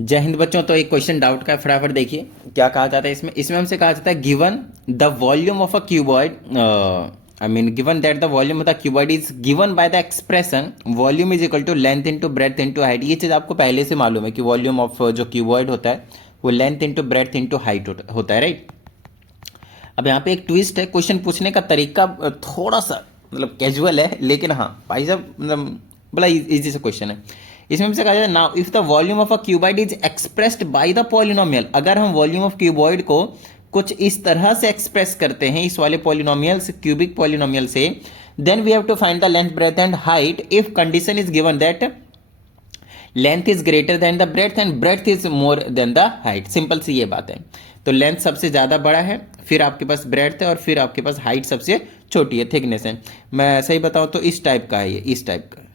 जय हिंद बच्चों। तो एक क्वेश्चन डाउट का फटाफट देखिए क्या कहा जाता है इसमें हमसे कहा जाता है given the volume of a cuboid, I mean given that the volume of the cuboid is given by the expression volume is equal to length into breadth into height. ये चीज़ आपको पहले से मालूम है कि वॉल्यूम ऑफ जो cuboid होता है वो length into breadth into height होता है, राइट। अब यहाँ पे एक ट्विस्ट है, क्वेश्चन पूछने का तरीका थोड़ा सा मतलब कैजुअल है, लेकिन हाँ भाई साहब मतलब बड़ा इजी सा क्वेश्चन है। इसमें हमसे कहा जाता है now if the volume of a cuboid is expressed by the polynomial, अगर हम वॉल्यूम ऑफ क्यूबॉइड को कुछ इस तरह से एक्सप्रेस करते हैं इस वाले पॉलिनोमियल से, क्यूबिक पॉलिनोमियल से, then we have to find the length breadth and height if condition is given that length is greater than the breadth and breadth is more than the height. Simple सी ये बात है। तो length सबसे ज़्यादा बड़ा है, फिर आपके पास ब्रेथ है, और फिर आपके पास हाइट सबसे छोटी है, थिकनेस है। मैं सही बताऊं तो इस टाइप का है ये, इस टाइप का,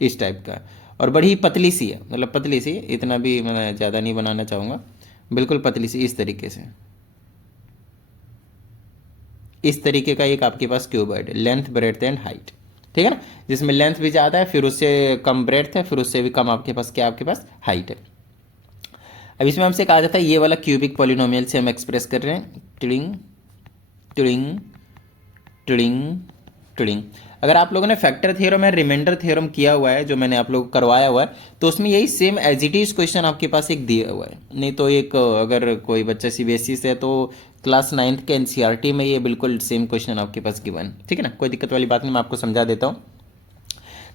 इस टाइप का, और बड़ी पतली सी है, मतलब पतली सी, इतना भी मैं ज़्यादा नहीं बनाना चाहूँगा, बिल्कुल पतली सी, इस तरीके से, इस तरीके का एक आपके पास क्यूबॉइड है, लेंथ ब्रेथ एंड हाइट, ठीक है ना, जिसमें लेंथ भी ज़्यादा है, फिर उससे कम ब्रेथ है, फिर उससे भी कम आपके पास क्या, आपके पास हाइट है। अब इसमें हमसे कहा जाता है ये वाला क्यूबिक पॉलिनोमियल से हम एक्सप्रेस कर रहे हैं, टिडिंग टिडिंग टिडिंग टिडिंग। अगर आप लोगों ने फैक्टर थ्योरम या रिमाइंडर थ्योरम किया हुआ है, जो मैंने आप लोगों को करवाया हुआ है, तो उसमें यही same as it is question आपके पास एक दिया हुआ है। नहीं तो एक अगर कोई बच्चा सीबीएसई से है तो क्लास 9th के एनसीईआरटी में ये बिल्कुल सेम क्वेश्चन आपके पास गिवन, ठीक है ना, कोई दिक्कत वाली बात नहीं, मैं आपको समझा देता हूँ।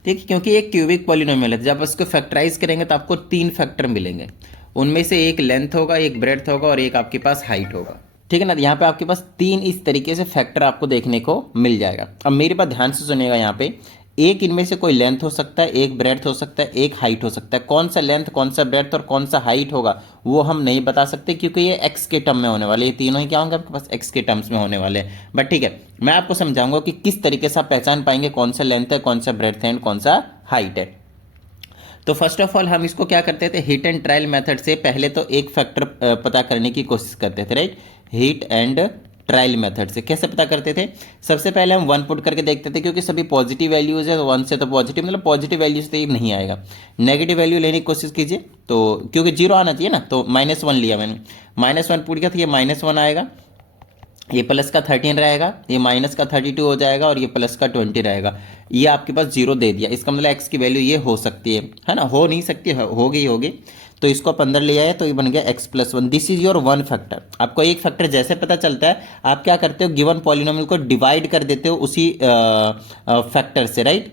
देखिए क्योंकि एक क्यूबिक पॉलिनोमियल है, जब उसको फैक्टराइज करेंगे तो आपको 3 फैक्टर मिलेंगे, उनमें से एक लेंथ होगा, एक ब्रेड्थ होगा, और एक आपके पास हाइट होगा, ठीक है ना। यहाँ पे आपके पास 3 इस तरीके से फैक्टर आपको देखने को मिल जाएगा। अब मेरी बात ध्यान से सुनिएगा, यहाँ पे एक इनमें से कोई लेंथ हो सकता है, एक ब्रेड्थ हो सकता है, एक हाइट हो सकता है। कौन सा लेंथ, कौन सा ब्रेड्थ और कौन सा हाइट होगा वो हम नहीं बता सकते, क्योंकि ये एक्स के टर्म में होने वाले, ये तीनों ही क्या होंगे आपके पास, एक्स के टर्म्स में होने वाले हैं। बट ठीक है, मैं आपको समझाऊंगा कि किस तरीके से आप पहचान पाएंगे कौन सा लेंथ है, कौन सा ब्रेड्थ है एंड कौन सा हाइट है। तो फर्स्ट ऑफ ऑल हम इसको क्या करते थे, हिट एंड ट्रायल मेथड से पहले तो एक फैक्टर पता करने की कोशिश करते थे, right. Hit and trial method से कैसे पता करते थे, सबसे पहले हम 1 पुट करके देखते थे, क्योंकि सभी पॉजिटिव वैल्यूज है तो 1 से तो पॉजिटिव, मतलब पॉजिटिव वैल्यूज तो ये नहीं आएगा। नेगेटिव वैल्यू लेने की कोशिश कीजिए, तो क्योंकि 0 आना चाहिए ना, तो -1 लिया मैंने, -1 पुट किया तो ये -1 आएगा, ये प्लस का 13 रहेगा, ये माइनस का 32 हो जाएगा, और ये प्लस का 20 रहेगा। ये आपके पास 0 दे दिया, इसका मतलब एक्स की वैल्यू ये हो सकती है ना, हो नहीं सकती, होगी होगी, तो इसको आप अंदर ले आए तो ये बन गया x+1। This is your 1 factor. आपको एक फैक्टर जैसे पता चलता है, आप क्या करते हो, गिवन पॉलिनोमियल को डिवाइड कर देते हो उसी फैक्टर से, राइट।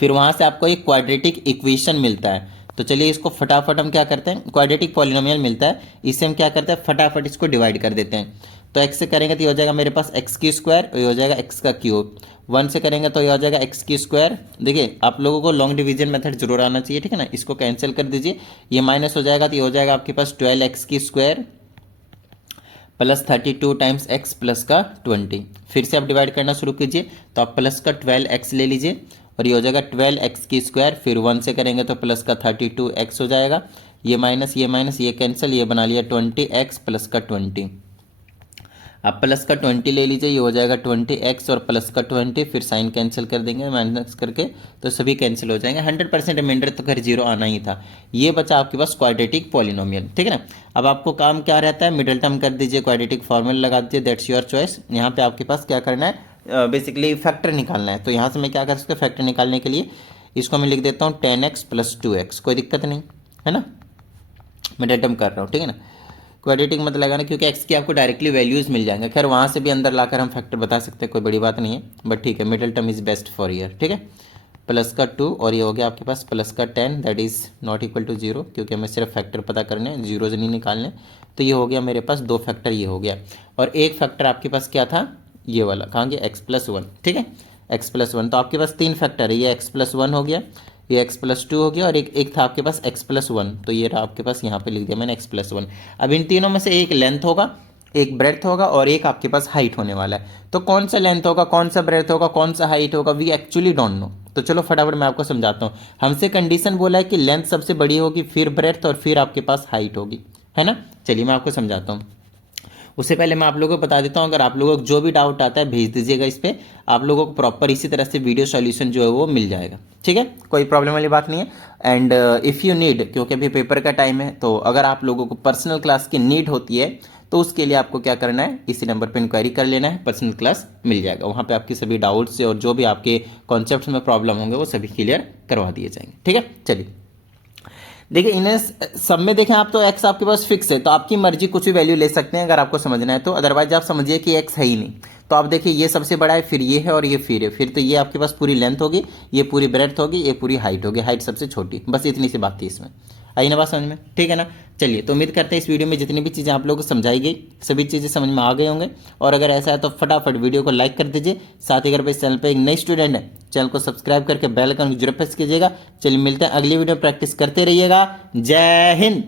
फिर वहां से आपको एक क्वाड्रेटिक इक्वेशन मिलता है। तो चलिए इसको फटाफट हम क्या करते हैं, क्वाड्रेटिक पॉलिनोमियल मिलता है, इससे हम क्या करते हैं, फटाफट इसको डिवाइड कर देते हैं। तो x से करेंगे तो ये हो जाएगा मेरे पास x की स्क्वायर, ये हो जाएगा x का क्यूब। 1 से करेंगे तो ये हो जाएगा x की स्क्वायर। देखिए आप लोगों को लॉन्ग डिवीजन मेथड जरूर आना चाहिए, ठीक है ना। इसको कैंसिल कर दीजिए, ये माइनस हो जाएगा तो ये हो जाएगा आपके पास 12x की square plus 32 times x plus का 20। फिर से आप डिवाइड करना शुरू कीजिए, तो आप प्लस का 12x ले लीजिए, और ये हो जाएगा 12x की स्क्वायर। फिर 1 से करेंगे तो प्लस का 32x हो जाएगा, ये माइनस ये कैंसिल, ये बना लिया 20x प्लस का 20। आप प्लस का 20 ले लीजिए, ये हो जाएगा 20x और प्लस का 20, फिर साइन कैंसिल कर देंगे माइनस करके, तो सभी कैंसिल हो जाएंगे। 100% रिमाइंडर तो खैर 0 आना ही था। ये बचा आपके पास क्वाड्रेटिक पॉलिनोमियल, ठीक है ना। अब आपको काम क्या रहता है, मिडिल टर्म कर दीजिए, क्वाड्रेटिक फॉर्मूला लगा दीजिए, दैट्स योर चॉइस। यहाँ पे आपके पास क्या करना है, बेसिकली फैक्टर निकालना है। तो यहाँ से मैं क्या कर सकता हूँ, फैक्टर निकालने के लिए इसको मैं लिख देता हूँ 10x + 2x, कोई दिक्कत नहीं है ना, मिडिल टर्म कर रहा हूँ, ठीक है ना। क्वाड्रेटिक मत लगाना, क्योंकि एक्स की आपको डायरेक्टली वैल्यूज़ मिल जाएंगे। खैर वहाँ से भी अंदर लाकर हम फैक्टर बता सकते हैं, कोई बड़ी बात नहीं है, बट ठीक है, middle term is best for year, ठीक है। प्लस का 2 और ये हो गया आपके पास प्लस का 10, that is not equal to 0, क्योंकि हमें सिर्फ फैक्टर पता करने हैं, जीरोज नहीं निकालने। तो ये हो गया मेरे पास 2 फैक्टर, ये हो गया, और एक फैक्टर आपके पास क्या था, ये वाला, कहाँ गया, x+1, ठीक है, x+1। तो आपके पास 3 फैक्टर है, ये x+1 हो गया, ये x+2 हो गया, और एक था आपके पास x+1, तो ये रहा आपके पास, यहाँ पे लिख दिया मैंने x+1। अब इन तीनों में से एक लेंथ होगा, एक ब्रेड्थ होगा, और एक आपके पास हाइट होने वाला है। तो कौन सा लेंथ होगा, कौन सा ब्रेड्थ होगा, कौन सा हाइट होगा, वी एक्चुअली डोंट नो। तो चलो फटाफट मैं आपको समझाता हूँ। हमसे कंडीशन बोला है कि लेंथ सबसे बड़ी होगी, फिर ब्रेड्थ, और फिर आपके पास हाइट होगी, है ना। चलिए मैं आपको समझाता हूँ। उससे पहले मैं आप लोगों को बता देता हूँ, अगर आप लोगों को जो भी डाउट आता है भेज दीजिएगा इस पर, आप लोगों को प्रॉपर इसी तरह से वीडियो सॉल्यूशन जो है वो मिल जाएगा। ठीक है, कोई प्रॉब्लम वाली बात नहीं है। एंड इफ़ यू नीड, क्योंकि अभी पेपर का टाइम है, तो अगर आप लोगों को पर्सनल क्लास की नीड होती है तो उसके लिए आपको क्या करना है, इसी नंबर पर इंक्वायरी कर लेना है, पर्सनल क्लास मिल जाएगा। वहाँ पे आपकी सभी डाउट्स और जो भी आपके कॉन्सेप्ट्स में प्रॉब्लम होंगे वो सभी क्लियर करवा दिए जाएंगे। ठीक है, चलिए देखिए इन्हें सब में देखें आप, तो एक्स आपके पास फिक्स है, तो आपकी मर्जी कुछ भी वैल्यू ले सकते हैं अगर आपको समझना है तो। अदरवाइज आप समझिए कि एक्स है ही नहीं। तो आप देखिए ये सबसे बड़ा है, फिर ये है और ये फिर है, फिर तो ये आपके पास पूरी लेंथ होगी, ये पूरी ब्रेड्थ होगी, ये पूरी हाइट होगी, हाइट सबसे छोटी। बस इतनी सी बात थी इसमें। आई ना बात समझ में? ठीक है ना। चलिए, तो उम्मीद करते हैं इस वीडियो में जितनी भी चीज़ें आप लोगों को समझाई गई सभी चीज़ें समझ में आ गए होंगे। और अगर ऐसा है तो फटाफट वीडियो को लाइक कर दीजिए। साथ ही अगर इस चैनल पर एक नई स्टूडेंट है, चैनल को सब्सक्राइब करके बेल आइकन जरूर प्रेस कीजिएगा। चलिए मिलते हैं अगली वीडियो, प्रैक्टिस करते रहिएगा। जय हिंद।